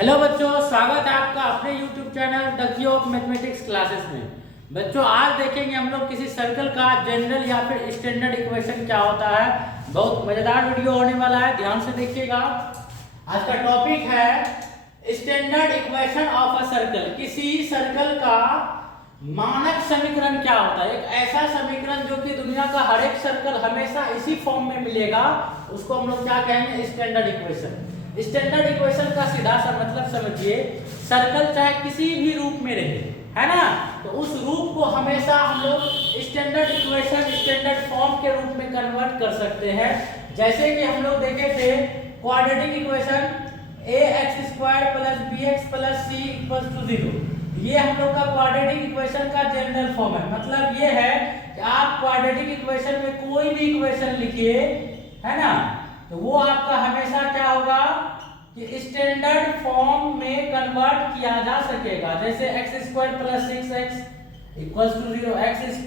Hello बच्चों, स्वागत है आपका अपने YouTube channel the key of mathematics classes में। बच्चों आज देखेंगे हम लोग किसी सर्कल का जनरल या फिर स्टैंडर्ड इक्वेशन क्या होता है। बहुत मजेदार वीडियो होने वाला है, ध्यान से देखिएगा। आज का टॉपिक है standard equation of a circle. किसी सर्कल का मानक समीकरण क्या होता है। एक ऐसा समीकरण जो कि दुनिया का हर एक सर्कल हमेशा इसी फॉर्म में मिलेगा, उसको हम लोग क्या कहेंगे, स्टैंडर्ड इक्वेशन। स्टैंडर्ड इक्वेशन का सीधा सा मतलब समझिए, सर्कल चाहे किसी भी रूप में रहे, है ना, तो उस रूप को हमेशा हम लोग स्टैंडर्ड इक्वेशन, स्टैंडर्ड फॉर्म के रूप में कन्वर्ट कर सकते हैं। जैसे कि हम लोग देखे थे quadratic equation ax² + bx + c = 0। ये हम लोग का क्वाड्रेटिक इक्वेशन का जनरल फॉर्म है। मतलब ये है कि आप क्वाड्रेटिक इक्वेशन में कोई भी इक्वेशन लिखिए, है ना, तो वो आपका हमेशा क्या होगा कि स्टैंडर्ड फॉर्म में कन्वर्ट किया जा सकेगा। जैसे x² + 6x = 0, x² -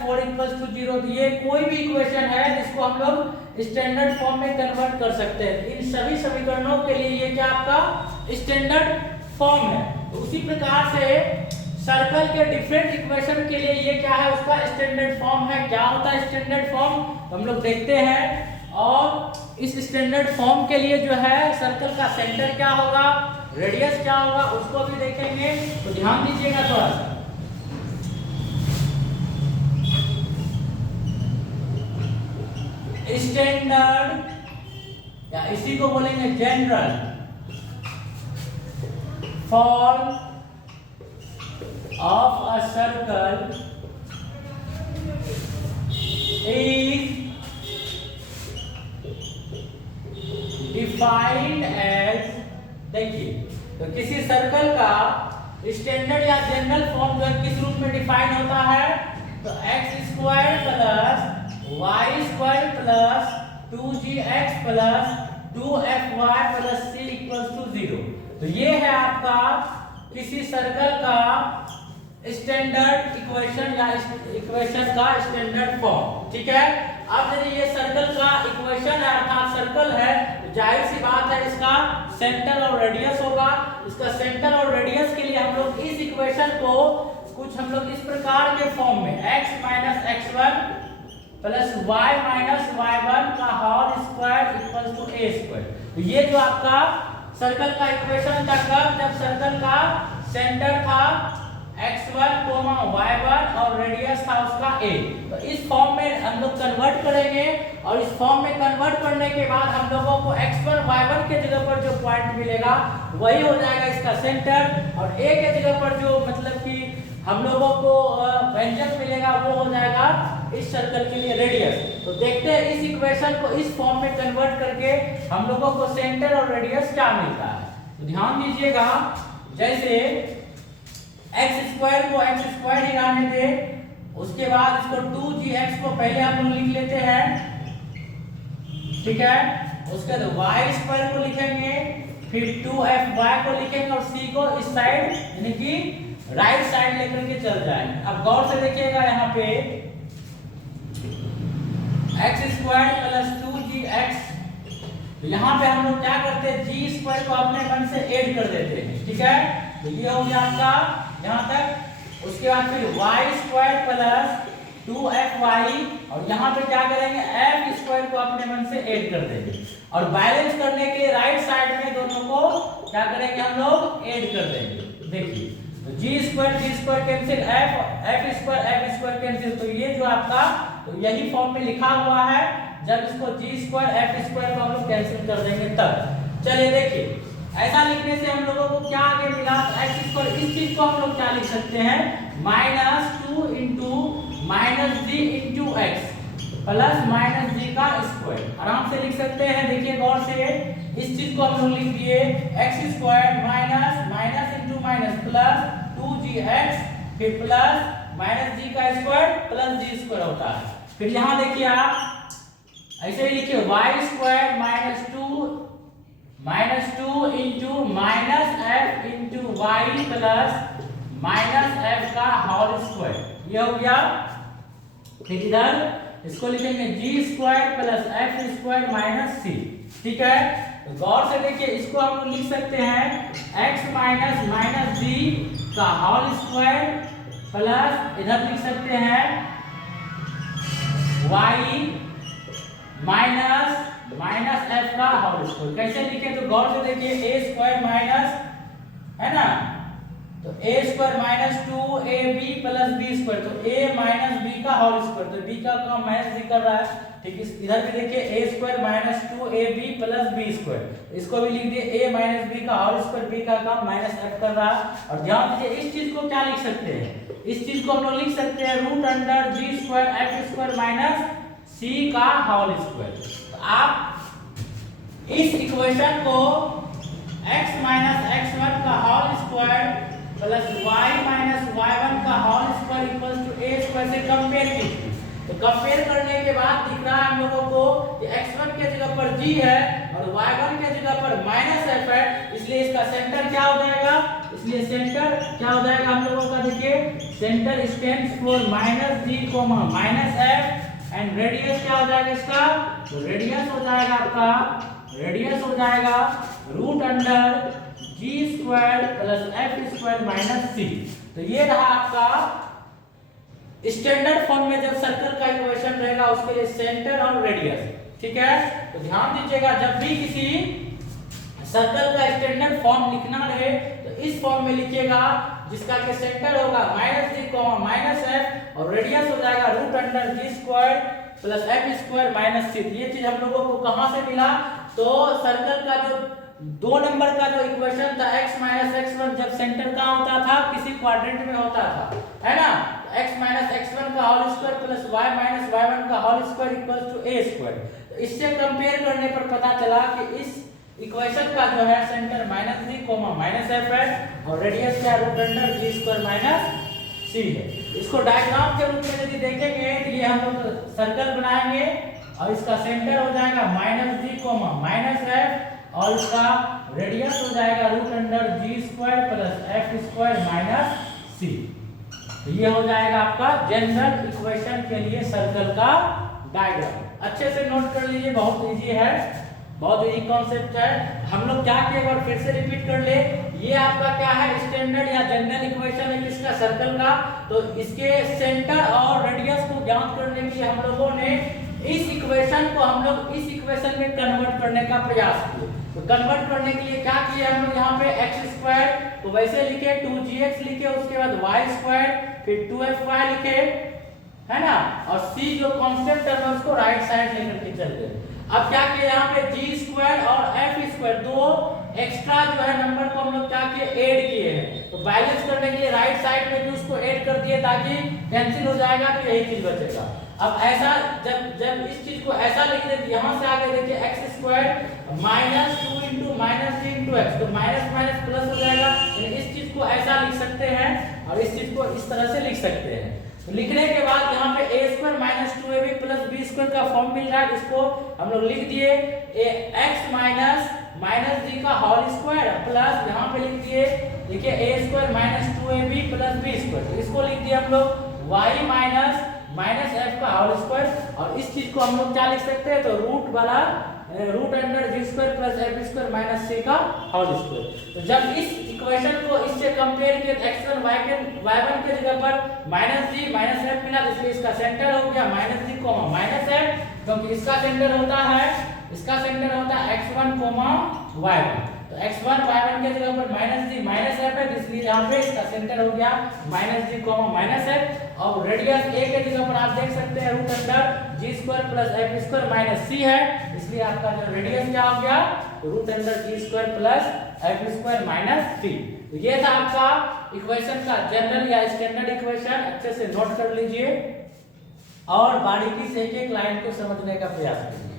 4 = 0। ये कोई भी इक्वेशन है जिसको हम लोग स्टैंडर्ड फॉर्म में कन्वर्ट कर सकते हैं। इन सभी समीकरणों के लिए ये क्या आपका स्टैंडर्ड फॉर्म है। तो उसी प्रकार से सर्कल के डिफरेंट इक्वेशन के लिए ये क्या है, उसका स्टैंडर्ड फॉर्म है। क्या होता है स्टैंडर्ड फॉर्म, तो हम लोग देखते हैं। और इस स्टैंडर्ड फॉर्म के लिए जो है सर्कल का सेंटर क्या होगा, रेडियस क्या होगा, उसको भी देखेंगे। तो ध्यान दीजिएगा थोड़ा सा। स्टैंडर्ड या इसी को बोलेंगे general form of a circle is defined as, देखिए, तो किसी सर्कल का स्टैंडर्ड या जनरल फॉर्म जो है किस रूप में डिफाइन होता है, तो x² + y² + 2gx + 2fy + c = 0। तो ये है आपका किसी सर्कल का स्टैंडर्ड इक्वेशन या इक्वेशन का स्टैंडर्ड फॉर्म। ठीक है। अब यदि ये सर्कल का इक्वेशन है अर्थात सर्कल है, तो जाहिर सी बात है इसका सेंटर और रेडियस होगा। इसका सेंटर और रेडियस के लिए हम लोग इस इक्वेशन को कुछ हम लोग इस प्रकार के फॉर्म में x - x1 + y - y1 का होल स्क्वायर = a²। तो ये जो आपका सर्कल का इक्वेशन था कब, जब सर्कल का सेंटर था x1, y1 और रेडियस था उसका a। तो इस फॉर्म में हम लोग कन्वर्ट करेंगे और इस फॉर्म में कन्वर्ट करने के बाद हम लोगों को x1 y1 के जगह पर जो पॉइंट मिलेगा वही हो जाएगा इसका सेंटर, और a के जगह पर जो मतलब कि हम लोगों को व्यंजक मिलेगा वो हो जाएगा इस सर्कल के लिए रेडियस। तो देखते हैं इस इक्वेशन को इस फॉर्म में कन्वर्ट करके हम लोगों को सेंटर और रेडियस क्या मिलता है। तो ध्यान दीजिएगा, जैसे x² को x² ही रहने दे, उसके बाद इसको 2gx को पहले हम लोग लिख लेते हैं, ठीक है। उसके बाद y² को लिखेंगे, फिर 2fy को लिखेंगे और c को इस साइड यानी कि राइट साइड लेकर के चल जाएंगे। अब गौर से देखिएगा, यहाँ पे x² + 2gx, तो यहाँ पे हम लोग क्या करते हैं, g² को अपने मन से ऐड कर देते हैं, ठीक है। तो ये हो गया आपका यहाँ तक। उसके बाद फिर y² + 2fy, और यहाँ पे क्या करेंगे, f² को अपने मन से ऐड कर देंगे, और बैलेंस करने के लिए राइट साइड में दोनों को क्या करेंगे, हम लोग ऐड कर देंगे। देखिए, तो g² कैंसिल, f² कैंसिल। तो ये जो आपका, तो यही फॉर्म में लिखा हुआ है। जब इसको g² f² को हम लोग कैंसिल कर देंगे तब। चलिए देखिए, ऐसा लिखने से हम लोगों को क्या आगे मिला, x², इस चीज को हम लोग क्या लिख सकते हैं, -2 × -g × x + -g का स्क्वायर, आराम से लिख सकते हैं। देखिए गौर से, इस चीज को हम लोग लिख दिए x² - × -2gx फिर +-g का स्क्वायर +g² होता है। फिर यहाँ देखिए आप ऐसे ही लिखिए y² - 2 × -f × y -f का होल स्क्वायर, ये हो गया। फिर इधर इसको लिखेंगे g² + f² - c, ठीक है। तो गौर से देखिए, इसको हम लोग लिख सकते हैं x माइनस माइनस बी का होल स्क्वायर प्लस इधर लिख सकते हैं y माइनस माइनस एफ का होल स्क्वायर। कैसे लिखे तो गौर से देखिए, a स्क्वायर माइनस, है ना, तो a square minus 2ab plus b square, तो a माइनस b का होल स्क्वायर, तो b का काम माइनस b कर रहा है, ठीक है। इधर भी देखिए a square minus 2ab plus b square, इसको भी लिख दिए a माइनस b का होल स्क्वायर, b का काम माइनस f कर रहा है। और ध्यान दीजिए, इस चीज को क्या लिख सकते हैं, इस चीज को हम लोग लिख सकते हैं root under g square f square minus c का होल स्क्वायर। तो आप इस इक्वेशन को x माइनस x1 का whole square plus y minus y1 का whole square equals to a square से कंपेयर कीजिए। तो कंपेयर करने के बाद दिख रहा है हम लोगों को कि x1 के जगह पर g है और y1 के जगह पर माइनस f है, इसलिए इसका सेंटर क्या हो जाएगा, इसलिए सेंटर क्या हो जाएगा हम लोगों का, देखिए centre stands for minus g comma minus f and radius क्या हो जाएगा इसका, तो रेडियस हो जाएगा आपका, रेडियस हो जाएगा root under g square plus f square minus c। तो ये रहा आपका स्टैंडर्ड फॉर्म में जब सर्कल का इक्वेशन रहेगा उसके लिए सेंटर और रेडियस, ठीक है। तो ध्यान दीजिएगा, जब भी किसी सर्कल का स्टैंडर्ड फॉर्म लिखना रहे तो इस फॉर्म में लिखिएगा, जिसका के सेंटर होगा माइनस g माइनस f और रेडियस हो जाएगा root under g square plus f square minus c। ये चीज हम लोगों को कहां से मिला, तो सर्कल का जो 2 नंबर का जो इक्वेशन था x माइनस x1, जब सेंटर कहां होता था, किसी क्वाड्रेंट में होता था, है ना, तो x माइनस x1 का whole square plus y minus y1 का whole square equals to a square. तो इससे कंपेयर करने पर पता चला कि इस इक्वेशन का जो है centre minus g comma minus f है और रेडियस क्या root under g square minus c है। इसको डायग्राम के रूप में यदि देखेंगे तो ये हम लोग सर्कल बनाएंगे और इसका सेंटर हो जाएगा minus g comma minus f और इसका रेडियस हो जाएगा root under g square plus f square minus c। तो ये हो जाएगा आपका जनरल इक्वेशन के लिए सर्कल का डायग्राम। अच्छे से नोट कर लीजिए, बहुत इजी है, बहुत इजी कॉन्सेप्ट है। हम लोग क्या किए, एक बार फिर से रिपीट कर ले, ये आपका क्या है, स्टैंडर्ड या जनरल इक्वेशन है किसका, सर्कल का। तो इसके सेंटर और रेडियस को ज्ञात करने के लिए हम लोगों ने इस इक्वेशन को हम लोग इस इक्वेशन में कन्वर्ट करने का प्रयास किए। तो कन्वर्ट करने के लिए क्या किए हम लोग, यहाँ पे x स्क्वायर तो वैसे लिखे 2gx लिखे, उसके बाद y स्क्वायर फिर 2fy लिखे, है ना, और c जो कॉन्सेप्ट है उसको राइट साइड लेकर के चलते हैं। अब क्या किया, यहाँ पे g स्क्वायर और f स्क्वायर दो एक्स्ट्रा जो है नंबर को हम लोग क्या किए, ऐड किए हैं। तो बैलेंस करने के लिए राइट साइड में भी उसको ऐड कर दिए ताकि कैंसिल हो जाएगा, तो यही चीज बचेगा। अब ऐसा जब इस चीज को ऐसा लिख देते, यहाँ से आगे देखिए x square minus 2 into minus 3 into x, तो माइनस माइनस प्लस हो जाएगा। इस चीज को ऐसा लिख सकते हैं और इस चीज को इस तरह से लिख सकते हैं। तो लिखने के बाद यहाँ पे a square minus 2ab plus b square का फॉर्म मिल रहा है, इसको हम लोग लिख दिए x माइनस माइनस g का होल स्क्वायर प्लस यहाँ पे लिख दिए, देखिए a square minus 2ab plus b square, तो इसको लिख दिए हम लोग y माइनस माइनस f का होल स्क्वायर। और इस चीज को हम लोग क्या लिख सकते हैं, तो रूट वाला root under g square plus f square minus c का होल स्क्वायर। तो जब इस इक्वेशन को इससे कंपेयर किया तो x1 y1 के जगह पर माइनस g माइनस f मिला, इसलिए इसका सेंटर हो गया minus g comma minus f, क्योंकि इसका सेंटर होता है x1 कोमा y1। तो x1 y1 के जगह पर माइनस g माइनस f है, इसलिए यहाँ पे इसका सेंटर हो गया minus g comma minus f। और रेडियस a के जगह पर आप देख सकते हैं root under g square plus f square minus c है, इसलिए आपका जो रेडियस क्या हो गया, root under g square plus f square minus c। तो ये था आपका इक्वेशन का जनरल या स्टैंडर्ड इक्वेशन। अच्छे से नोट कर लीजिए और बारीकी से एक एक लाइन को समझने का प्रयास कीजिए।